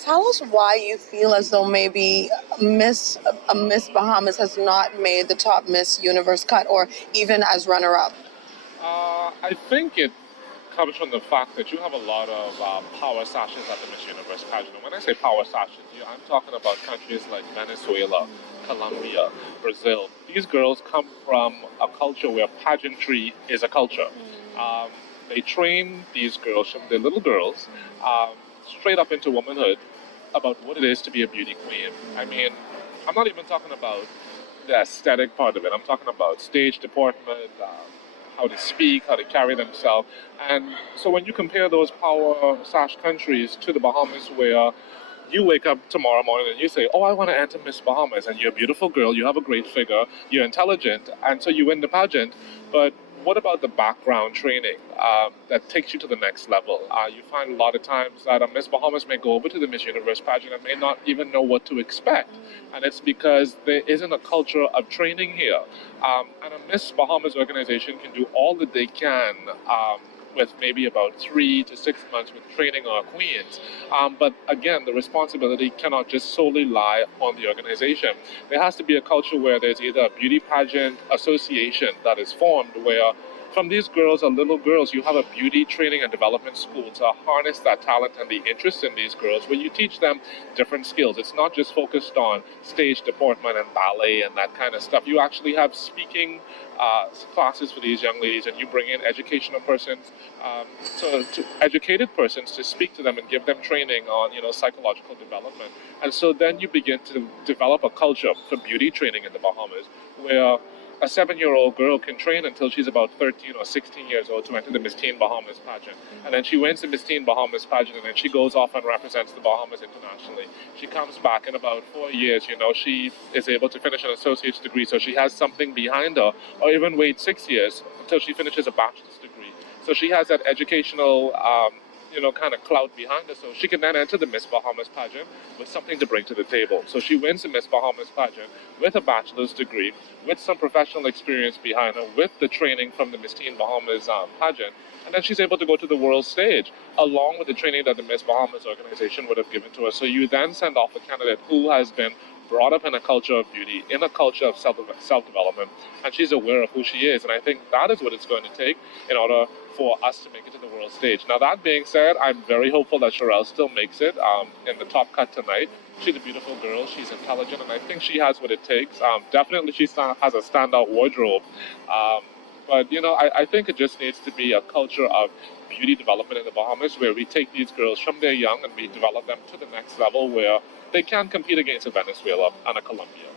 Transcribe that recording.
Tell us why you feel as though maybe Miss Bahamas has not made the top Miss Universe cut, or even as runner-up. I think it comes from the fact that you have a lot of power sashes at the Miss Universe pageant. And when I say power sashes, I'm talking about countries like Venezuela, Colombia, Brazil. These girls come from a culture where pageantry is a culture. They train these girls, from they're little girls, straight up into womanhood about what it is to be a beauty queen. I mean, I'm not even talking about the aesthetic part of it. I'm talking about stage deportment, how they speak, how they carry themselves. And so when you compare those power sash countries to the Bahamas, where you wake up tomorrow morning and you say, oh, I want to enter Miss Bahamas, and you're a beautiful girl, you have a great figure, you're intelligent, and so you win the pageant. But what about the background training that takes you to the next level? You find a lot of times that a Miss Bahamas may go over to the Miss Universe pageant and may not even know what to expect. And it's because there isn't a culture of training here. And a Miss Bahamas organization can do all that they can with maybe about 3 to 6 months with training our queens. But again, the responsibility cannot just solely lie on the organization. There has to be a culture where there's either a beauty pageant association that is formed, where from these girls are little girls, you have a beauty training and development school to harness that talent and the interest in these girls, where you teach them different skills. It's not just focused on stage deportment and ballet and that kind of stuff. You actually have speaking classes for these young ladies, and you bring in educational persons, to educated persons to speak to them and give them training on, psychological development. And so then you begin to develop a culture for beauty training in the Bahamas, where a 7-year-old girl can train until she's about 13 or 16 years old to enter the Miss Teen Bahamas pageant. And then she wins the Miss Teen Bahamas pageant, and then she goes off and represents the Bahamas internationally. She comes back in about 4 years, she is able to finish an associate's degree, so she has something behind her, or even wait 6 years until she finishes a bachelor's degree. So she has that educational kind of clout behind her, so she can then enter the Miss Bahamas pageant with something to bring to the table. So she wins the Miss Bahamas pageant with a bachelor's degree, with some professional experience behind her, with the training from the Miss Teen Bahamas pageant, and then she's able to go to the world stage, along with the training that the Miss Bahamas organization would have given to her. So you then send off a candidate who has been brought up in a culture of beauty, in a culture of self-development, and she's aware of who she is. And I think that is what it's going to take in order for us to make it to the world stage. Now, that being said, I'm very hopeful that Sherelle still makes it in the top cut tonight. She's a beautiful girl, she's intelligent, and I think she has what it takes. Definitely she has a standout wardrobe. But, I think it just needs to be a culture of beauty development in the Bahamas, where we take these girls from their young and we develop them to the next level, where they can compete against a Venezuela and a Colombia.